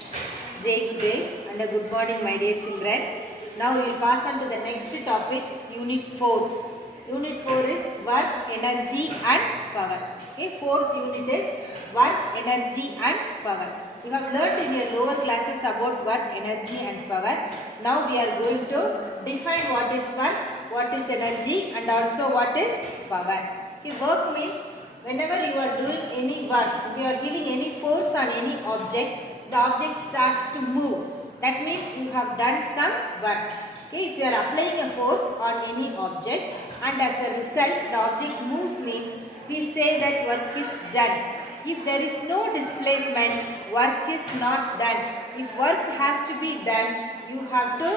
Jai good day and a good morning my dear children. Now we will pass on to the next topic, Unit 4. Unit 4 is work, energy and power. Okay, fourth unit is work, energy and power. You have learnt in your lower classes about work, energy and power. Now we are going to define what is work, what is energy and also what is power. Okay, work means whenever you are doing any work, if you are giving any force on any object, the object starts to move. That means you have done some work. Okay, if you are applying a force on any object and as a result the object moves means we say that work is done. If there is no displacement, work is not done. If work has to be done, you have to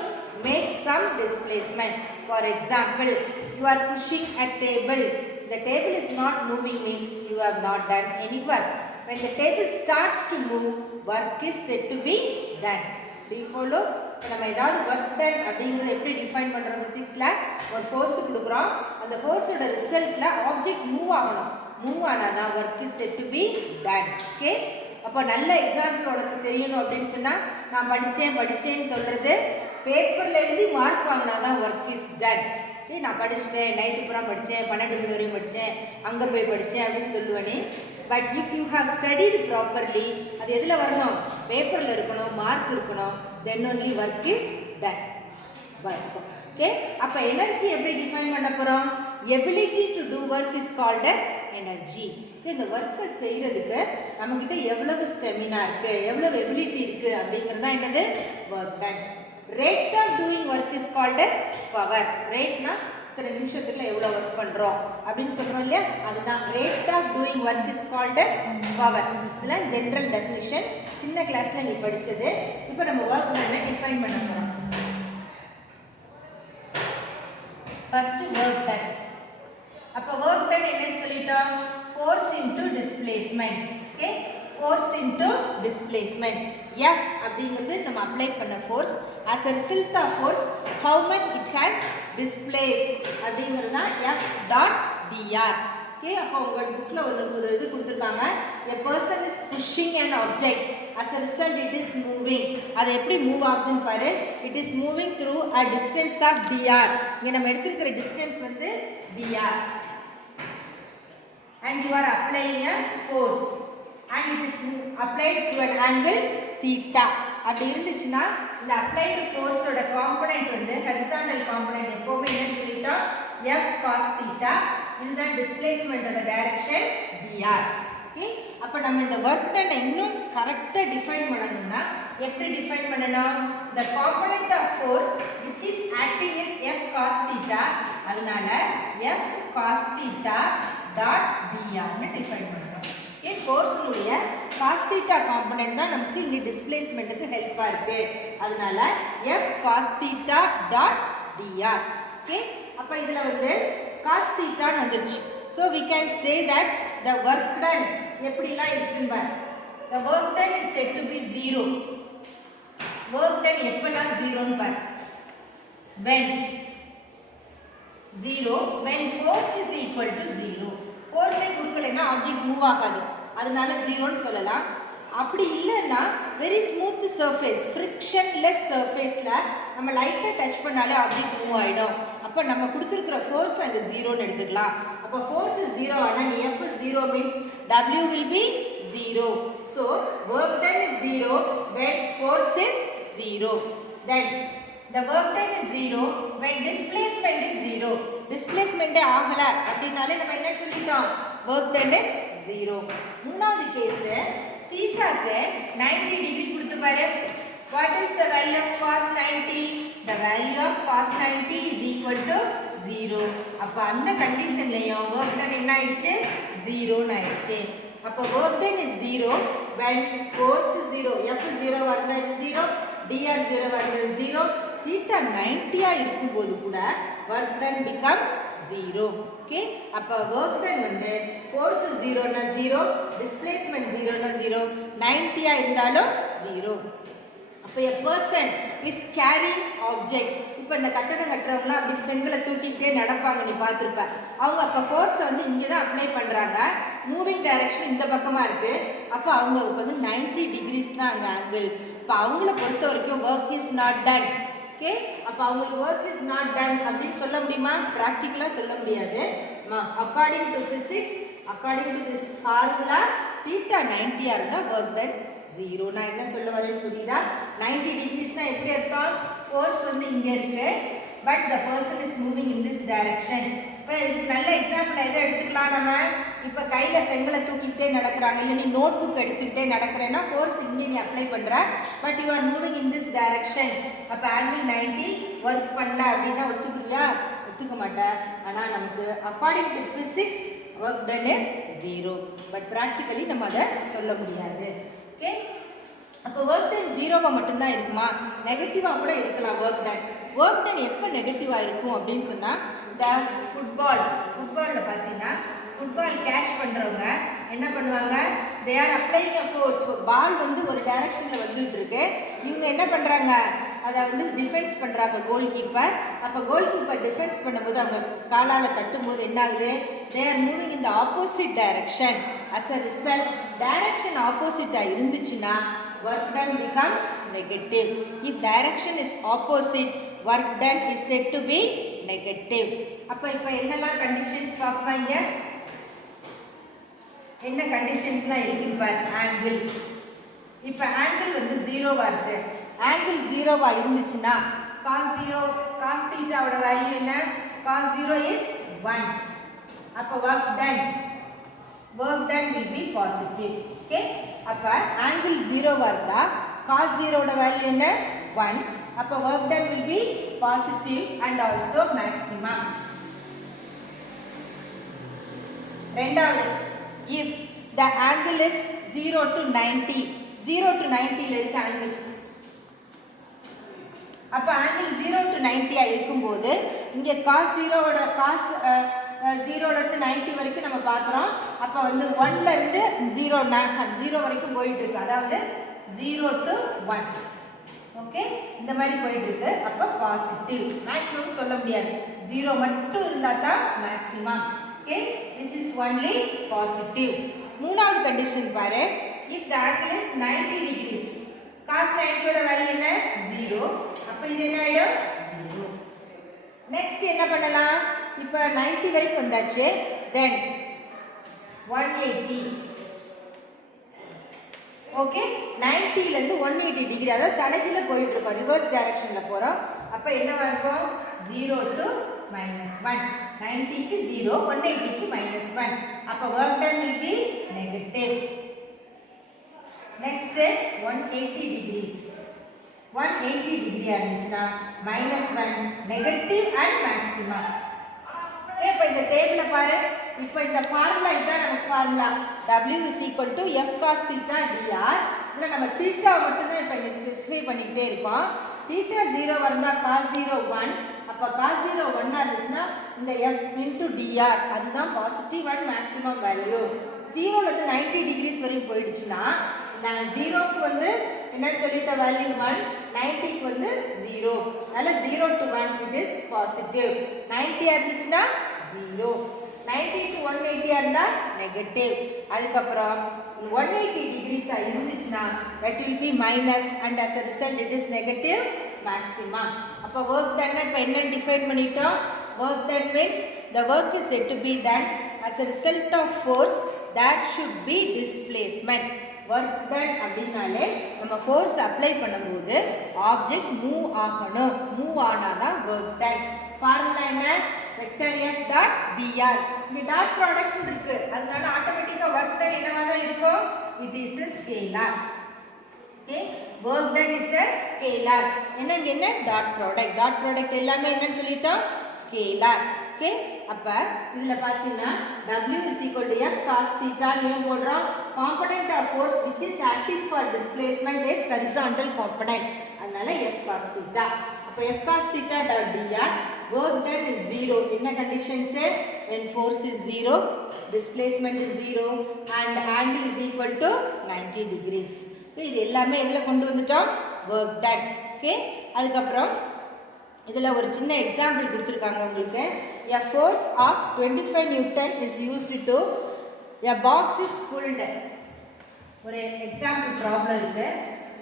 make some displacement. For example, you are pushing a table. The table is not moving means you have not done any work. When the table starts to move, work is said to be done. Do you follow? நம்ம ஏதாவது work done அப்படிங்கறத எப்படி define பண்றோம் பிசிக்ஸ்ல? ஒரு force கொடுக்குறோம். அந்த ஃபோர்ஸோட ரிசல்ட்ல ஆப்ஜெக்ட் மூவ் ஆகணும். மூவ் ஆனாதான் work is said to be done. Okay? அப்ப நல்ல எக்ஸாம்பிள் உனக்கு தெரியணும் அப்படினு சொன்னா நான் படிச்சேன்னு சொல்றது பேப்பர்ல எழுதி mark வாங்குனாதான் work is done. Okay, நான் படிச்சிட்டேன், நைட் பூரா படிச்சேன், 12 மணி வரையும் படிச்சேன், அங்க போய் படிச்சேன் அப்படினு சொல்லுவேனே. But if you have studied properly, அது எதுல வரணும்? பேப்பர்ல இருக்கணும், மார்க் இருக்கணும். Then only work is done. Okay? அப்ப எனர்ஜி எப்படி டிஃபைன் பண்ண போறோம்? Ability to do work is called as energy. இந்த வர்க்கை செய்யறதுக்கு நம்மகிட்ட எவ்வளவு ஸ்டாமினா இருக்கு, எவ்வளவு எபிலிட்டி இருக்கு அப்படிங்கறது தான் என்னது? work done. Rate of doing work is called as power. Rate na இத்தனை நிமிஷத்துக்குள்ள எவ்வளவு வர்க் பண்றோம் அப்படின்னு சொல்றோம் இல்லையா, அதுதான் rate of doing work is called as power. இதெல்லாம் ஜெனரல் டெஃபினிஷன், சின்ன கிளாஸ்ல நீ படிச்சது. இப்போ நம்ம work done டிஃபைன் பண்ண போறோம். First work done. அப்ப work done என்னன்னு சொல்லிட்டோம்? force into displacement. Okay, force into displacement. F அப்படிங்கிறது நம்ம அப்ளை பண்ண force. As a result of force, how much it has displaced அப்படிங்கிறது தான் F dot dr. Okay, அப்போ உங்க புக்ல ஒரு இது கொடுத்திருக்காங்க. A person is pushing an object. As a result it is moving. அது எப்படி மூவ் ஆகுதுன்னு பாரு. It is moving through a distance of dr. இங்க நம்ம எடுத்துக்கிற distance வந்து dr. And you are applying a force. And it is applied to an angle theta. அப்படி இருந்துச்சுன்னா இந்த applied force ஓட காம்போனன்ட் வந்து horizontal component எப்பவுமே என்ன சொல்லிட்டோம்? F cos theta. இதுதான் displacement ஓட டைரக்ஷன் dr. ஓகே, அப்ப நம்ம இந்த work done இன்னும் கரெக்ட்டா டிஃபைன் பண்ணனும்னா எப்படி டிஃபைன் பண்ணனும்? The component of force which is acting is F cos theta. அதனால F cos theta dot dr னு டிஃபைன் பண்ணனும். ஓகே, ஃபோர்ஸ் உடைய cos theta காம்போனன்ட் தான் நமக்கு இங்க டிஸ்பிளேஸ்மென்ட்க்கு ஹெல்ப்பா இருக்கு. அதனால F cos theta dot dr. Okay, அப்ப இதுல வந்து cos theta ன்னு வந்துருச்சு. So we can say that the work done எப்படிலாம் இருக்குன்னு பாரு. The work done is said to be 0. Work done எப்பலாம் 0 ன்னு பாரு. When 0, when force is equal to 0. force ஐ கொடுக்கலனா ஆப்ஜெக்ட் மூவ் ஆகாது. அதனால 0 ன்னு சொல்லலாம். அப்படி இல்லனா very smooth surface, frictionless surfaceல நம்ம லைட்டா டச் பண்ணாலே ஆப்ஜெக்ட் மூவ் ஆயிடும். அப்ப நம்ம கொடுத்திருக்கிற force அங்க 0 ன்னு எடுத்துக்கலாம். அப்ப force is 0 ஆனா F is 0 means W will be 0. So work done is 0 when force is 0. Then the work done is 0 when displacement is 0. displacement ஆகல அப்படினாலே நம்ம என்ன சொல்லிட்டோம்? work done is 0. மூணாவது கேஸ் தீட்டாக்கு 90 டிகிரி கொடுத்து பாரு. what is the value of cos 90? the value of cos 90 is equal to 0. அப்ப அந்த கண்டிஷன்லயும் work done என்ன ஆயிடுச்சு? 0 ன்னு ஆயிடுச்சு. அப்ப work done is 0 when force is 0. F 0 வந்தா இது 0, dr 0 வந்தா 0. theta 90 ஆ இருக்கும்போது கூட work done becomes 0. okay, அப்ப work done வந்து force 0 னா 0, displacement 0 னா 0, 90 ஆ இருந்தாலும் 0. அப்போ a person is carrying object. இப்போ இந்த கட்டடம் கட்டுறவங்களாம் அப்படி செங்கலை தூக்கிட்டே நடப்பாங்க, நீ பார்த்துருப்ப. அவங்க அப்போ ஃபோர்ஸை வந்து இங்கே தான் அப்ளை பண்ணுறாங்க. மூவிங் டைரக்ஷன் இந்த பக்கமாக இருக்குது. அப்போ அவங்களுக்கு வந்து 90 டிகிரிஸ் தான் அங்கே ஆங்கிள். இப்போ அவங்கள பொறுத்த வரைக்கும் work is not done. Okay, அப்போ அவங்களுக்கு ஒர்க் இஸ் நாட் டன் அப்படின்னு சொல்ல முடியுமா? ப்ராக்டிக்கலாக சொல்ல முடியாது. According to physics, according to this formula, theta 90 இருந்தால் ஒர்க் டன் 0. நான் என்ன சொல்ல வரேன்னு புரியுதா? 90 டிகிரிஸ்னால் எப்படி இருக்கும்? ஃபோர்ஸ் வந்து இங்கே இருக்கு, but the person is moving in this direction. இப்போ இதுக்கு நல்ல எக்ஸாம்பிள் எதை எடுத்துக்கலாம் நம்ம? இப்போ கையில் செங்கலை தூக்கிக்கிட்டே நடக்கிறாங்க, இல்லை நீ நோட் புக் எடுத்துக்கிட்டே நடக்கிறேன்னா ஃபோர்ஸ் இங்கே நீ அப்ளை பண்ணுற, but you are moving in this direction. அப்போ ஆங்கிள் 90 ஒர்க் பண்ணல அப்படின்னா ஒத்துக்குறியா? ஒத்துக்க மாட்டேன். ஆனால் நமக்கு according to physics work done is 0, but practically நம்ம அதை சொல்ல முடியாது. ஓகே, அப்போ ஒர்க் டன் 0வா மட்டும்தான் இருக்குமா? நெகட்டிவாக கூட இருக்கலாம் ஒர்க் டன். ஒர்க் டன் எப்போ நெகட்டிவாக இருக்கும் அப்படின்னு சொன்னால், இந்த ஃபுட்பாலில் பார்த்தீங்கன்னா ஃபுட்பால் கேட்ச் பண்ணுறவங்க என்ன பண்ணுவாங்க? They are அப்ளைங் a force. பால் வந்து ஒரு டைரக்ஷனில் வந்துட்டு இருக்கு, இவங்க என்ன பண்ணுறாங்க? அதை வந்து டிஃபென்ஸ் பண்ணுறாங்க கோல் கீப்பர். அப்போ கோல் கீப்பர் டிஃபென்ஸ் பண்ணும்போது அவங்க காலால் தட்டும்போது என்ன ஆகுது? They are moving in the opposite direction. As a result direction ஆப்போசிட்டாக இருந்துச்சுன்னா work done becomes negative. If direction is opposite, work done is said to be negative. அப்போ இப்போ என்னெல்லாம் கண்டிஷன்ஸ் பார்ப்பாங்க? என்ன கண்டிஷன்ஸ்லாம் இருக்குது பார். ஆங்கிள், இப்போ ஆங்கிள் வந்து 0வா இருக்கு. ஆங்கிள் 0வா இருந்துச்சுன்னா cos 0 cos தீட்டாவோட வேல்யூ என்ன? cos 0 is 1. அப்போ work done will be positive. Okay, அப்போ ஆங்கிள் 0வா இருந்தா cos 0ஓட வேல்யூ என்ன? 1. அப்போ work done will be positive and also maximum. ரெண்டாவது, if the angle is 0 to 90, 0 to 90ல இருக்க ஆங்கிள், அப்போ ஆங்கிள் 0 to 90 இருக்கும்போது இங்கே cos 0ஓட cos 0லேருந்து 90 வரைக்கும் நம்ம பார்க்குறோம். அப்போ வந்து 1லேருந்து 0 வரைக்கும் போயிட்டு இருக்கு, அதாவது 0 to 1. ஓகே, இந்த மாதிரி போயிட்டு இருக்கு. அப்போ பாசிட்டிவ். மேக்ஸிமம் சொல்ல முடியாது, 0 மட்டும் இருந்தால் தான் maximum. Okay, this is only positive. மூணாவது கண்டிஷன் பாரு. If the angle is 90 degrees, cos 90ஓட வேல்யூ என்ன? 0. அப்போ இது என்ன ஆகிடும்? 0. நெக்ஸ்ட் என்ன பண்ணலாம்? இப்போ 90 வரைக்கும் வந்தாச்சு, தென் 180. ஓகே, 90லேருந்து 180 டிகிரி, அதாவது தலைகீழ போயிட்டு இருக்கோம், ரிவர்ஸ் டைரக்ஷனில் போகிறோம். அப்போ என்னவா இருக்கும்? 0 to -1. 90க்கு 0, 180க்கு -1. அப்போ work done will be negative. Next 180 degrees, 180 டிகிரியா இருந்துச்சுன்னா -1, நெகட்டிவ் அண்ட் மேக்ஸிமம். இப்போ இந்த டேபிளை பாரு. இப்போ இந்த ஃபார்முலா இதுதான் நமக்கு formula. W is equal to F cos theta dr. இதில் நம்ம தீட்டா மட்டும்தான் இப்போ இங்கே ஸ்பெசிஃபை பண்ணிக்கிட்டே இருக்கோம். தீட்டா 0 வந்தால் cos 0 1. அப்போ cos 0 1 இருந்துச்சுன்னா இந்த F into dr அதுதான் பாசிட்டிவ் அண்ட் மேக்ஸிமம் வேல்யூ. 0லேருந்து 90 டிகிரிஸ் வரைக்கும் போயிடுச்சுன்னா நாங்கள் 0க்கு வந்து என்னன்னு சொல்லிட்ட வேல்யூ 1, 90க்கு வந்து 0. அதனால் 0 to 1 it is positive. 90 இருந்துச்சுன்னா 0, 90 to 180 இருந்தால் நெகட்டிவ். அதுக்கப்புறம் 180 டிகிரிஸாக இருந்துச்சுன்னா that will be minus and as a result it is negative maximum. அப்போ ஒர்க் டன் இப்போ என்ன டிஃபைன் பண்ணிட்டோம்? Work done means the work is said to be done as a result of force that should be displacement. Work done அப்படின்னாலே நம்ம force apply பண்ணும்போது object move ஆகணும், move ஆனால் தான் ஒர்க் டன். ஃபார்முலா என்ன? Vector F dot dr. இங்கே dot product இருக்கு, அதனால ஆட்டோமேட்டிக்காக ஒர்க் டன் என்னவா தான் இருக்கும்? It is a scalar. Okay, work done is a scalar. என்ன டாட் ப்ராடக்ட். டாட் ப்ராடக்ட் எல்லாமே என்னன்னு சொல்லிட்டோம்? ஸ்கேலார். ஓகே, அப்போ இதில் பார்த்தீங்கன்னா W is equal to F cos theta ஏன் போடுறோம்? Component of force which is acting for displacement is horizontal component, அதனால F cos theta. அப்போ F cos theta dot dr, work done is 0. என்ன conditions? when force is 0, displacement is 0 and angle is equal to 90 degrees. இது எல்லாமே இதில் கொண்டு வந்துட்டோம், work done. Okay, அதுக்கப்புறம் இதில் ஒரு சின்ன எக்ஸாம்பிள் கொடுத்துருக்காங்க உங்களுக்கு. A force of 25 Newton is used to a box is pulled. ஒரு எக்ஸாம்பிள் ப்ராப்ளம் இருக்கு,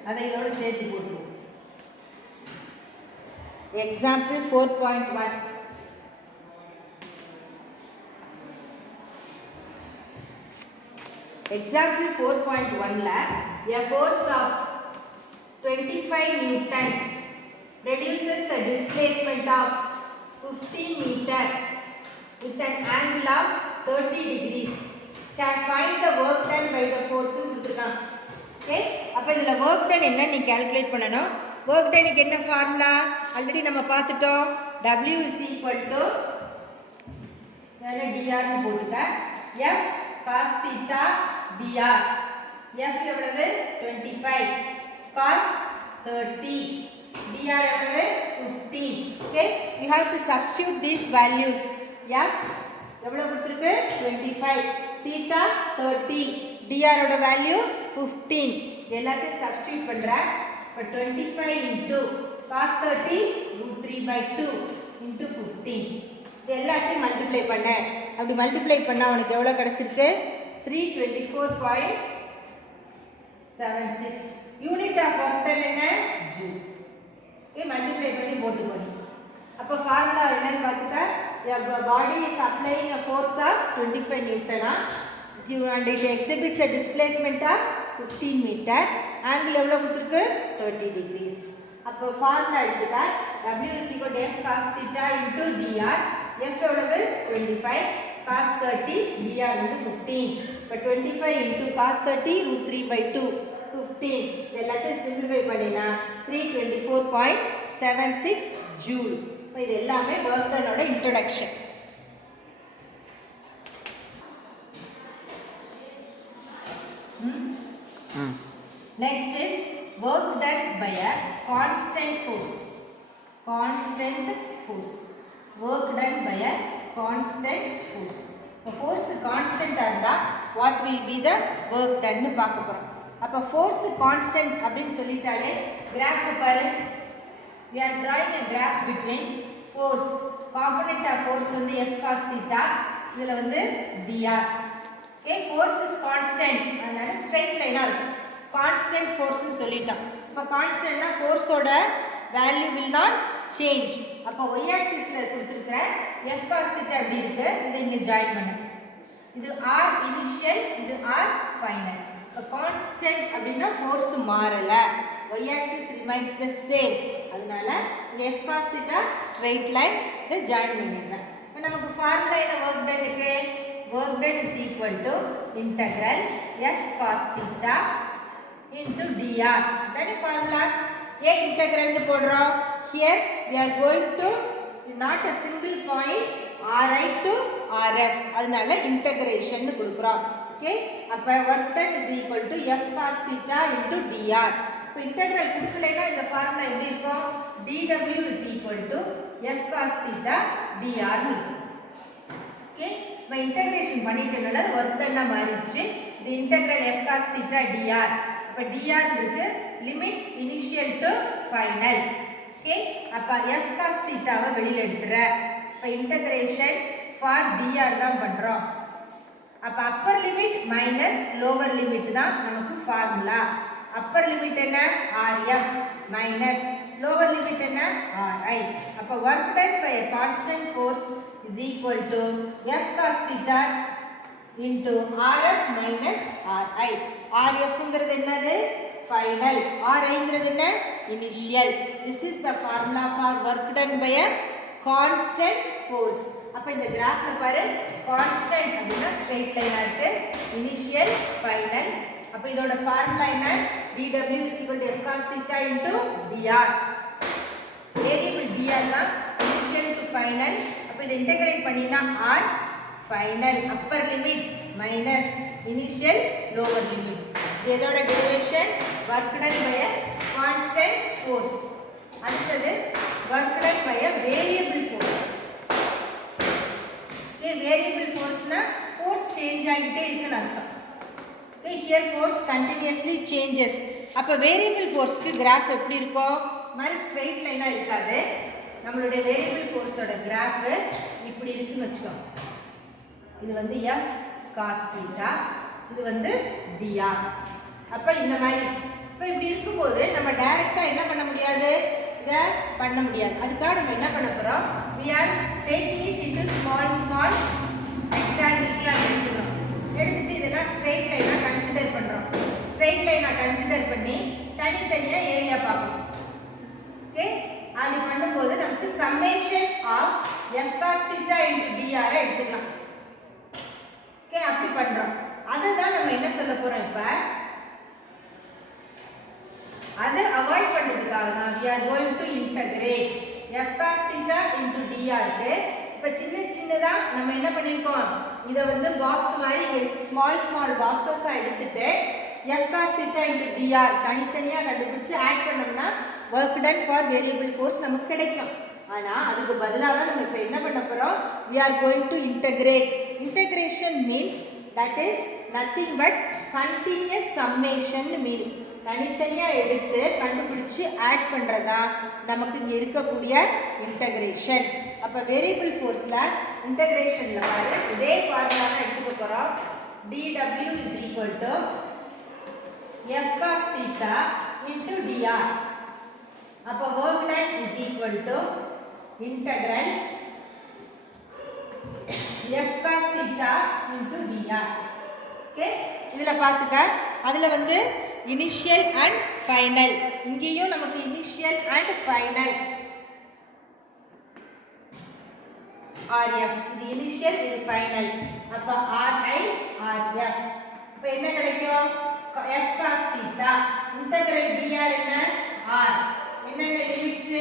அதை இதோட சேர்த்து போட்டுருவோம். Example 4.1. Example 4.1 a force of 25 Newton produces a displacement of 15 meter with an angle of 30 degrees. Can find the work done by the force கொடுத்துருக்காங்க. Okay, அப்போ இதில் work done என்ன நீ கால்குலேட் பண்ணணும். work done க்கு என்ன ஃபார்முலா ஆல்ரெடி நம்ம பார்த்துட்டோம். W is equal to dr னு போட்டுக்க. F cos theta dr. F எவ்வளவு 25, cos 30, dr எவ்வளவு 15. Okay, we have to substitute these values. F எவ்வளவு கொடுத்திருக்கு 25, theta 30, dr ஓட வேல்யூ 15. எல்லாத்தையும் சப்ஸ்டிட்யூட் பண்றேன். இப்போ 25 into cos 30 √3/2 into 15. இது எல்லாத்தையும் மல்டிப்ளை பண்ணேன். அப்படி மல்டிப்ளை பண்ணா உனக்கு எவ்வளவு கிடைச்சிருக்கு 324.76. யூனிட் ஆஃப் ஒர்க் டன் என்ன ஜூல். ஓகே, மல்டிப்ளை பண்ணி போட்டுக்கணும். அப்போ ஃபார்முலா என்னன்னு பார்த்துட்டா body is applying a force of 25 Newton and it exhibits a displacement of 15 meter. angle எவ்வளவு கொடுத்திருக்கு 30 degrees. அப்போ ஃபார்முலா எடுத்துட்டா W is equal to F cos theta into dr. F எவ்வளவு 25, cos 30, dr வந்து 15. இப்போ 25 into cos 30 √3/2 15. எல்லாத்தையும் simplify பண்ணினா 324.76 joule. இப்போ இது எல்லாமே work done ஓட introduction. Next is work done by a constant force. Constant force. Work done by a constant force. இப்போ force constant இருந்தா what will be the work done னு பார்க்க போறோம். அப்போ force constant அப்படினு சொல்லிட்டாலே graph பாரு. We are drawing a graph between force. Component of force வந்து F cos theta, இதுல வந்து dr. Okay, force is constant. அதனால straight line இருக்கும். Constant force னு சொல்லிட்டோம். இப்போ கான்ஸ்டன்ட்னா force ஓட value will not change. அப்போ y axis ல கொடுத்திருக்கிற F cos theta எப்படி இருக்கு, இதை இங்க ஜாயின் பண்ணு. இது r initial, இது r final. இப்போ கான்ஸ்டன்ட் அப்படினா force மாறல. Y axis remains the same. அதனால இங்க F cos theta straight line இதை ஜாயின் பண்ணிடுறேன். இப்போ நமக்கு ஃபார்முலா என்ன work done க்கு? work done is equal to integral F cos theta into dr. That is formula. A integral னு போடுறோம். Here we are going to not a single point Ri to Rf. அதனால integration னு கொடுக்கிறோம். Okay, அப்ப work done is equal to F cos theta into dr. இப்போ integral கொடுக்கலைனா இந்த formula எப்படி இருக்கும்? dw is equal to F cos theta dr னு இருக்கும். Okay, இப்போ இன்டகிரேஷன் பண்ணிட்டனால work done மாறிடுச்சு. இது integral F cos theta dr. அப்ப dr இருக்கு, limits initial to final. Okay, அப்ப F cos theta வை வெளியில எடுத்துற. அப்ப இன்டகிரேஷன் ஃபார் dr தான் பண்றோம். அப்ப Appar limit minus lower limit தான் நமக்கு ஃபார்முலா. அப்பர் லிமிட் என்ன Rf மைனஸ் லோவர் லிமிட் என்ன Ri. அப்ப work done by a constant force is equal to F cos theta into Rf minus Ri. Rf ங்கிறது என்னது final, Ri ங்கிறது என்ன initial. This is the formula for work done by a constant force. அப்ப இந்த கிராஃப்ல பாரு constant அப்படினா straight லைனா இருக்கு, initial final. அப்ப இதோட ஃபார்முலா என்ன dw is equal to F cos theta into dr. Variable dr தான் initial to final. அப்ப இத இன்டகிரேட் பண்ணினா r final upper limit minus initial lower limit. இதோட derivation work done by a constant force. அடுத்தது work done by a variable force. Okay, variable force na force change ஆகிட்டே இருக்குன்னு அர்த்தம். Okay, here force continuously changes. அப்போ variable ஃபோர்ஸ்க்கு graph எப்படி இருக்கும்? மாதிரி straight லைனாக இருக்காது. நம்மளுடைய வேரியபிள் ஃபோர்ஸோட கிராஃப் இப்படி இருக்குன்னு வச்சுக்கோங்க. இது வந்து F cos theta, இது வந்து dr. அப்போ இந்த மாதிரி இப்போ இப்படி இருக்கும்போது நம்ம டைரெக்டாக என்ன பண்ண முடியாது? இதை பண்ண முடியாது. அதுக்காக நம்ம என்ன பண்ண போகிறோம்? we are taking it into small rectangles எடுத்துக்கிறோம். எடுத்துட்டு இதெல்லாம் ஸ்ட்ரெயிட் லைனாக கன்சிடர் பண்ணுறோம். ஸ்ட்ரெயிட் லைனாக கன்சிடர் பண்ணி தனித்தனியாக ஏரியா பார்க்கணும். ஓகே, அப்படி பண்ணும்போது நமக்கு summation of F cos theta into dr எடுத்துக்கலாம். ஓகே, அப்படி பண்ணுறோம். அதை தான் நம்ம என்ன சொல்ல போகிறோம்? இப்போ அதை அவாய்ட் பண்ணுறதுக்காக தான் we are going to integrate F cos theta into dr க்கு இப்போ சின்னதாக நம்ம என்ன பண்ணியிருக்கோம்? இதை வந்து பாக்ஸ் மாதிரி ஸ்மால் பாக்ஸஸாக எடுத்துட்டு F cos theta into dr தனித்தனியாக கண்டுபிடிச்சு ஆட் பண்ணோம்னா work done for variable force நமக்கு கிடைக்கும். ஆனால் அதுக்கு பதிலாக தான் நம்ம இப்போ என்ன பண்ண போகிறோம்? we are going to integrate. Integration means that is nothing but continuous summation meaning. தனித்தனியாக எடுத்து கண்டுபிடிச்சு ஆட் பண்ணுறதா நமக்கு இங்கே இருக்கக்கூடிய இன்டகிரேஷன். அப்போ வேரியபிள் ஃபோர்ஸில் இன்டகிரேஷனில் பாரு இதே ஃபார்முலா தான் எடுத்துக்க போகிறோம். dw is equal to F cos theta into dr. அப்போ work done is equal to integral F cos theta into dr. Okay, இதில் பார்த்துக்க, அதில் வந்து இனிஷியல் அண்ட் ஃபைனல், இங்கேயும் நமக்கு இனிஷியல் அண்ட் ஃபைனல் RF, இது இனிஷியல் இது ஃபைனல். அப்போ RI RF. இப்போ என்ன கிடைக்கும்? F cos theta integral dr என்ன? R. என்னென்ன லிமிட்ஸ்?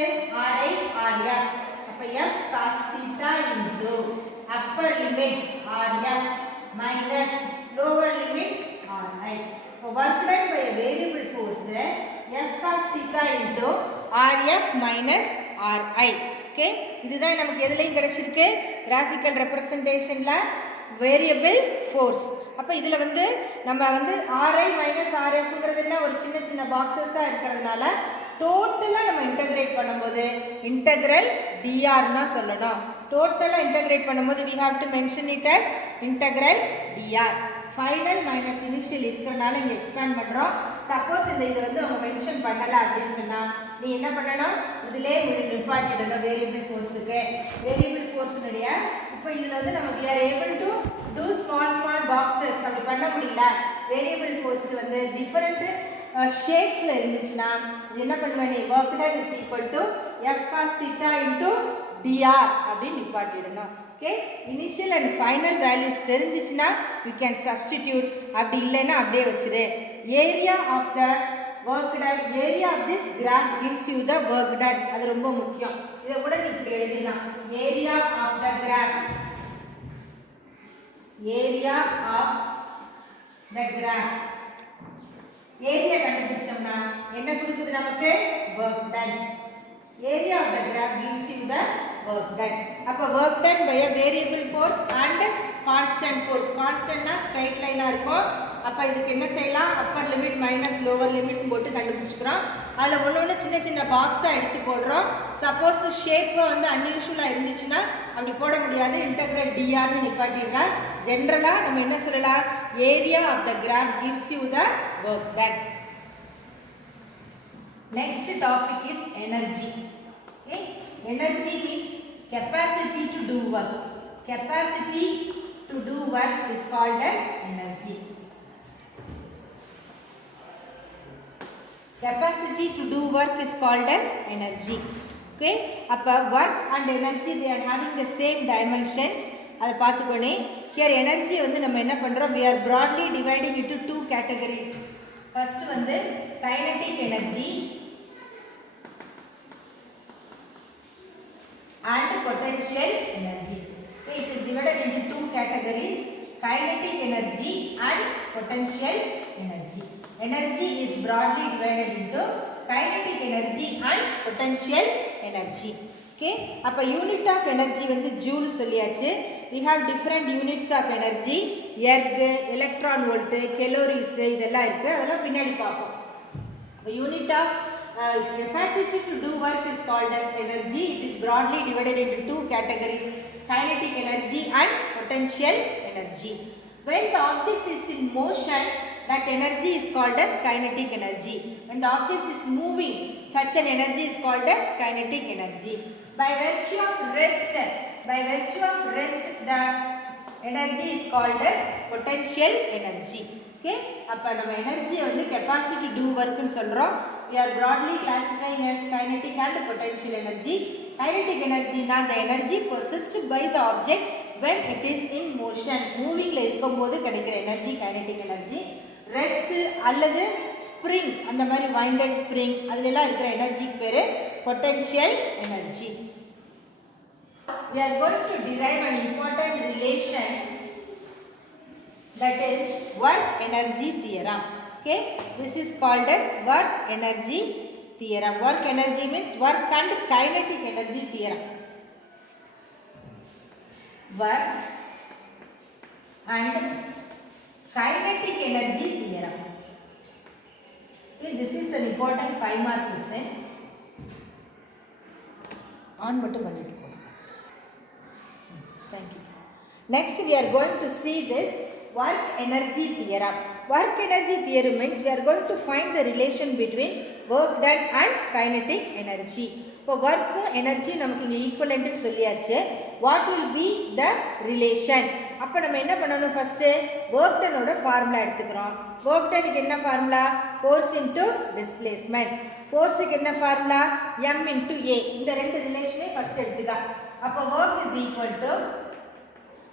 RI RF. அப்போ F cos theta into upper limit RF minus lower limit RI. இப்போ work done by a variable force F cos theta into RF minus RI. Okay, இதுதான் நமக்கு எதுலையும் கிடைச்சிருக்கு? Graphical ரெப்ரசன்டேஷனில் variable force. அப்போ இதில் வந்து நம்ம வந்து RI மைனஸ் RFங்கிறது என்ன? ஒரு சின்ன பாக்ஸஸாக இருக்கிறதுனால டோட்டலாக நம்ம இன்டகிரேட் பண்ணும்போது இன்டகிரல் dr தான் சொல்லணும். டோட்டலாக இன்டகிரேட் பண்ணும்போது we have to mention it as integral dr. Final minus initial இருக்கிறனால இங்கே எக்ஸ்பேண்ட் பண்ணுறோம். சப்போஸ் இந்த இது வந்து அவங்க மென்ஷன் பண்ணலை அப்படின்னு சொன்னால் நீ என்ன பண்ணணும்? இதிலே நிப்பாட்டிடணும் வேரியபிள் ஃபோர்ஸுக்கு. வேரியபிள் ஃபோர்ஸுடைய இப்போ இதில் வந்து நம்ம we are able to do small boxes. அப்படி பண்ண முடியல, வேரியபிள் ஃபோர்ஸ் வந்து டிஃபரெண்ட் ஷேப்ஸில் இருந்துச்சுன்னா என்ன பண்ணுவேன்? நீ work done is equal to F cos theta into dr அப்படின்னு நிப்பாட்டிடணும். Okay, initial and final values தெரிஞ்சிச்சுன்னா யூ கேன் சப்ஸ்டிடியூட். அப்படி இல்லைன்னா அப்படியே வச்சுரு. Area of the work done, area of this graph gives you the work done. அது ரொம்ப முக்கியம். இதை கூட நீ இப்படி எழுதிடலாம். Area of the graph, area of the graph. Area கண்டுபிடிச்சோம்னா என்ன கொடுக்குது நமக்கு? Work done. Area of the graph gives you the work done. அப்போ work done by a variable force and constant force. கான்ஸ்டன்ட்னா ஸ்ட்ரைட் லைனாக இருக்கும். அப்போ இதுக்கு என்ன செய்யலாம்? Upper limit minus lower limit போட்டு கண்டுபிடிச்சிக்கிறோம். அதில் ஒன்று சின்ன பாக்ஸாக எடுத்து போடுறோம். சப்போஸ் ஷேப்பு வந்து அன்யூஷுவலாக இருந்துச்சுன்னா அப்படி போட முடியாது. இன்டகிரல் dr நிப்பாட்டிடுறா. ஜென்ரலாக நம்ம என்ன சொல்லலாம்? Area of the graph gives you the work done. Next topic is energy. Okay, energy means capacity to do work. Capacity to do work is called as energy. Capacity to do work is called as energy. Okay, அப்போ work and energy they are having the same dimensions. அதை பார்த்துக்கோனே. Here energy வந்து நம்ம என்ன பண்ணுறோம்? We are broadly dividing into two categories. First வந்து kinetic energy and potential energy. Okay, it is divided into two categories: kinetic energy and potential energy. Energy is broadly divided into kinetic energy and potential energy. Okay, அப்போ unit of energy வந்து joule சொல்லியாச்சு. we have different units of energy. Erg, electron volt, calories இதெல்லாம் இருக்குது. அதெல்லாம் பின்னாடி பார்ப்போம். The unit of capacity to do work is called as energy. It is broadly divided into two categories: kinetic energy and potential energy. When the object is in motion, that energy is called as kinetic energy. When the object is moving, such an energy is called as kinetic energy. By virtue of rest, the energy is called as potential energy. Okay, அப்ப நம்ம energy வந்து capacity to do work னு சொல்றோம். We are broadly classifying as kinetic and potential energy. Kinetic energy na the energy possessed by the object when it is in motion. Moving la இருக்கும்போது கிடைக்கிற energy kinetic energy. Rest அல்லது spring அந்த மாதிரி winded spring அதுல எல்லாம் இருக்கிற எனர்ஜிக்கு பேரு potential energy. We are going to derive an important relation, that is work energy theorem. Okay, this is called as work energy theorem. Work energy means work and kinetic energy theorem. Work and kinetic energy theorem. Okay, this is an important 5-mark question. On button பண்ணிட்டு போங்க. Thank you. Next we are going to see this work energy theorem. Work energy theorem means we are going to find the relation between work done and kinetic energy. இப்போ work energy நமக்கு இங்க equivalent னு சொல்லியாச்சு. What will be the relation? அப்ப நம்ம என்ன பண்ணனும்? first work done ஓட ஃபார்முலா எடுத்துக்கறோம். work done க்கு என்ன formula? force into displacement. force க்கு என்ன ஃபார்முலா? m into a. இந்த ரெண்டு ரிலேஷனை ஃபர்ஸ்ட் எடுத்துக்க. அப்ப work is equal to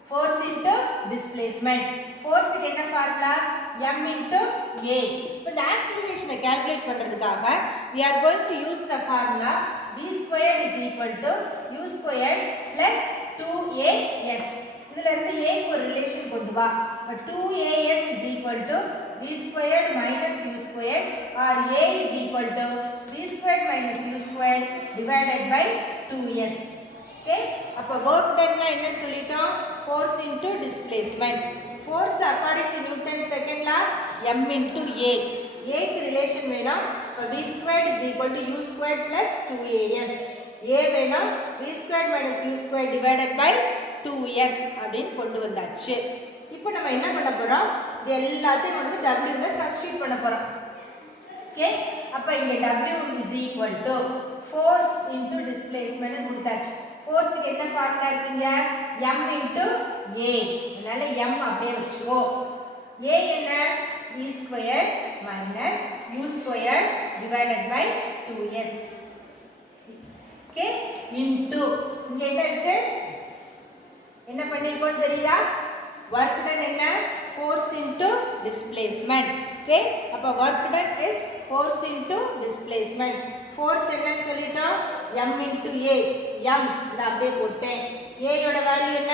force into displacement. force க்கு என்ன ஃபார்முலா? m into a. இப்போ இந்த acceleration கால்குலேட் பண்றதுக்காக we are going to use the formula v squared is equal to u squared plus 2as. இதுல இருந்து a க்கு ஒரு relation கொண்டு வா. 2as is equal to v squared minus u squared, or a is equal to v squared minus u squared divided by 2s. Okay, அப்ப work done னா என்னன்னு சொல்லிட்டோம்? force into displacement. force according to Newton's second law m into a. a க்கு relation வேணும். அப்ப v squared is equal to u squared plus 2as. a வேணும் v squared minus u squared divided by 2s அப்படினு கொண்டு வந்தாச்சு. இப்போ நம்ம என்ன பண்ண போறோம்? இது எல்லாத்தையும் வந்து w ல சப்ஸ்டிட்யூட் பண்ண போறோம். ஓகே, அப்ப இங்க w is equal to force into displacement னு கொடுத்தாச்சு. force க்கு என்ன ஃபார்முலா இருக்குங்க? m into a. அதனால m அப்படியே வெச்சுக்கோ. a என்ன? v squared minus u squared divided by 2s. Okay, into இங்க என்ன இருக்கு? என்ன பண்ணிருக்கோம் தெரியுதா? work done என்ன? force into displacement. ஓகே, அப்ப work done is force into displacement. force என்னன்னு சொல்லிட்டோம்? m into a. m இத அப்படியே போட்டேன். a யோட வேல்யூ என்ன?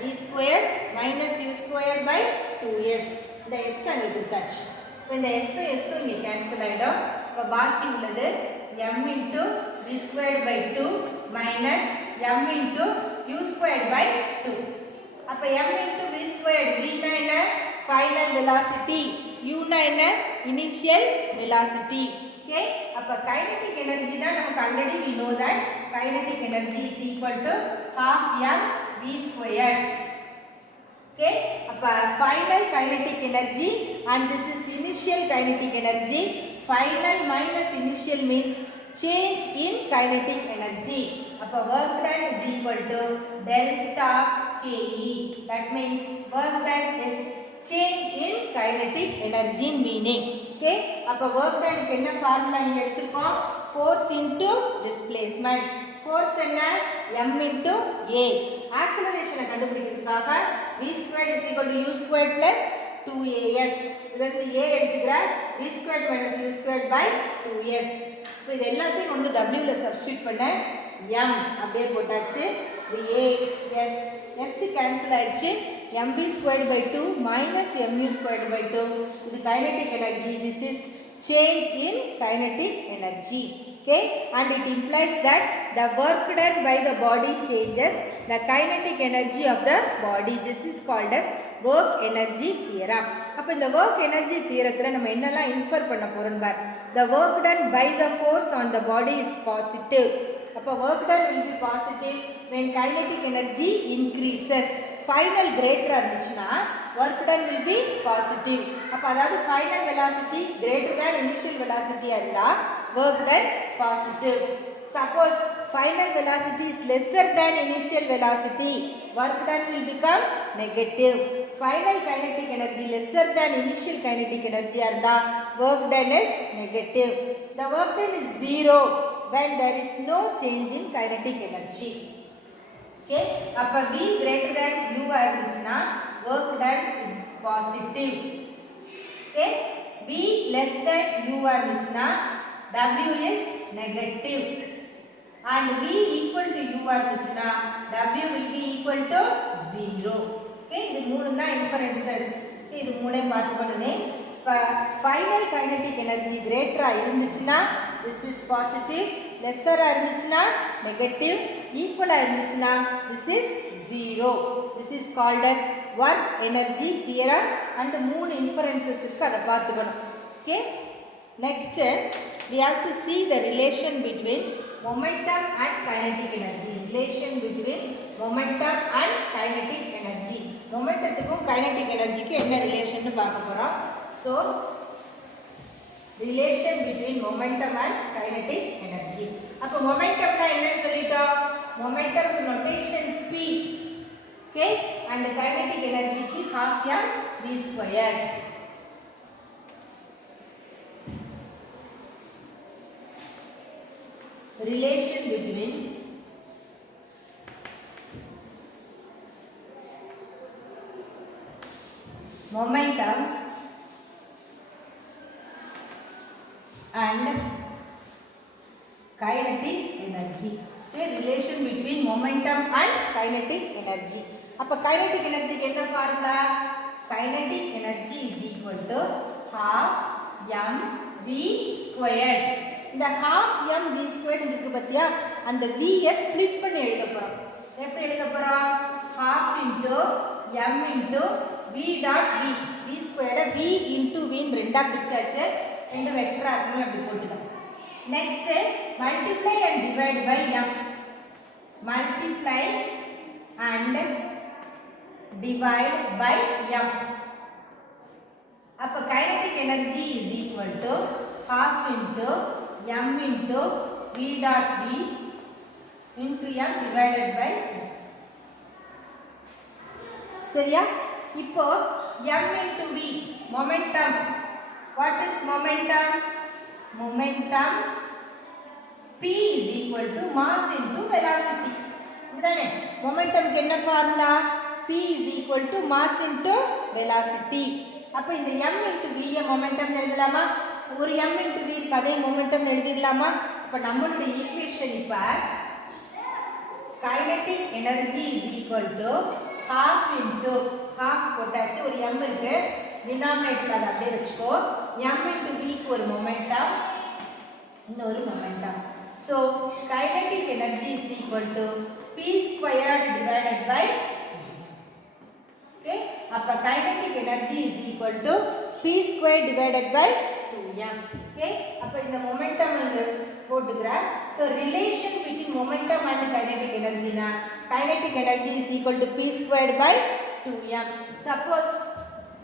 v squared minus u squared by 2s. இந்த s அங்க கொடுத்தாச்சு. இப்போ இந்த s s இங்க கேன்சல் ஆயிடும். அப்ப பாக்கி உள்ளது m into v squared by 2 minus m into u squared by 2. அப்ப m into v squared, v னா என்ன? final velocity, u னா என்ன? initial velocity. Okay, அப்ப kinetic energy னா நமக்கு already we know that kinetic energy is equal to half m v squared. Okay, அப்ப final kinetic energy and this is initial kinetic energy. Final minus initial means change in kinetic energy. அப்ப work done is equal to delta ke. That means work done is change in kinetic energy meaning. Okay, அப்ப work done க்கு என்ன formula இங்க எடுத்துக்கோம்? force into displacement. force என்ன? m into a. acceleration கண்டுபிடிக்கிறதுக்காக v squared is equal to u squared plus 2as. இதுல இருந்து a எடுத்துக்கற v squared minus u squared by 2s. இப்போ இது எல்லாத்தையும் வந்து w ல சப்ஸ்டிட்யூட் பண்ண m அப்படியே போட்டாச்சு. இது a s s கேன்சல் ஆயிடுச்சு. mv squared by 2 minus mu squared by 2. இது kinetic energy. This is change in kinetic energy. Okay, and it implies that the work done by the body changes the kinetic energy of the body. This is called as work energy theorem. அப்போ இந்த work energy தியரத்தில் நம்ம என்னெல்லாம் infer பண்ண போகிறோம் பார். The work done by the force on the body is positive. அப்போ work done will be positive when kinetic energy increases. Final கிரேட்டராக இருந்துச்சுன்னா work done will be positive. அப்போ அதாவது final velocity greater than initial வெலாசிட்டியாக இருந்தால் work done positive. Suppose final velocity is lesser than initial velocity, work done will become negative. Final kinetic energy lesser than initial kinetic energy arda, work done is negative. The work done is zero when there is no change in kinetic energy. Okay, appa V greater than U irundhuchna work done is positive. Okay, V less than U irundhuchna W is negative. And V equal to U இருந்துச்சுனா W will be equal to 0. Okay, இது மூணு தான் inferences. Okay, இது மூணையும் பார்த்துக்கணுமே. இப்போ final kinetic energy கிரேட்டராக இருந்துச்சுன்னா this is positive, லெஸ்ஸராக இருந்துச்சுன்னா negative, ஈக்குவலாக இருந்துச்சுன்னா this is 0. This is called as work energy theorem and மூணு இன்ஃபரன்சஸ் இருக்குது, அதை பார்த்துக்கணும். Okay, next we have to see the relation between momentum and kinetic energy. Relation between momentum and kinetic energy. Momentumக்கும் kinetic energyக்கு என்ன relation பார்க்க போறோம். So relation between momentum and kinetic energy. அப்ப momentum னா என்ன சொல்லிட்டோம்? Momentum notation P. Okay, and kinetic energy க்கு half m v square. Relation between momentum and kinetic energy. Okay, relation between momentum and kinetic energy. அப்ப kinetic energy க்கு என்ன formula? Kinetic energy is equal to half m v squared. இந்த half m v squared இருக்கு பத்தியா, அந்த v யை split பண்ணி எழுத போறோம். எப்படி எழுத போறோம்? half into m into v dot v. v squared v into v ன்னு ரெண்டா பிரிச்சாச்சு. ரெண்டு வெக்டரா இருக்குன்னு அப்படி போட்டுக்கலாம். Next multiply and divide by m. multiply and divide by m. அப்ப kinetic energy is equal to half into m into v dot v into m divided by சரியா? இப்போ m into v momentum. What is momentum? Momentum p is equal to mass into velocity. இதுதானே momentum க்கு என்ன formula? p is equal to mass into velocity. அப்ப இந்த m into v ய momentum எழுதலாமா? ஒரு m into v இருக்கு, அதே momentum எழுதிடலாமா? அப்ப நம்மளுடைய ஈக்குவேஷன் இப்ப kinetic energy is equal to half into half போட்டாச்சு, ஒரு m இருக்கு, டினாமினேட்டர் அதை அப்படியே வச்சுக்கோ. m into v க்கு ஒரு momentum, இன்னொரு momentum. So kinetic energy is equal to p squared divided by okay, அப்ப kinetic energy is equal to p squared divided by 2m. okay, அப்ப இந்த momentum வந்து போட்டுக்கிறேன். So relation between momentum and kinetic energy na kinetic energy is equal to p squared by 2m. Suppose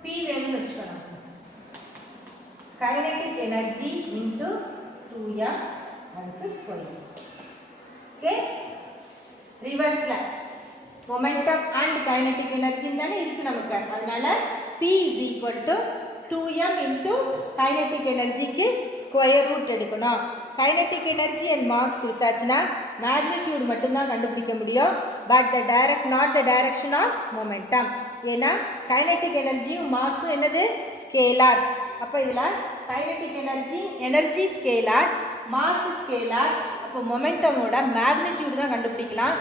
p வேணும்னு வெச்சுக்கலாம், kinetic energy into 2m அதுக்கு square. okay, ரிவர்ஸ்ல momentum and kinetic energy தானே இருக்கு நமக்கு, அதனால p is equal to 2m into kinetic energy க்கு square root எடுக்கணும். kinetic energy and mass கொடுத்தாச்சுனா magnitude மட்டும் தான் கண்டுபிடிக்க முடியும், but the direct not the direction of momentum. ஏனா kinetic energy mass என்னது scalars. அப்ப இதல kinetic energy scalar, mass scalar. அப்ப momentum ஓட magnitude தான் கண்டுபிடிக்கலாம்.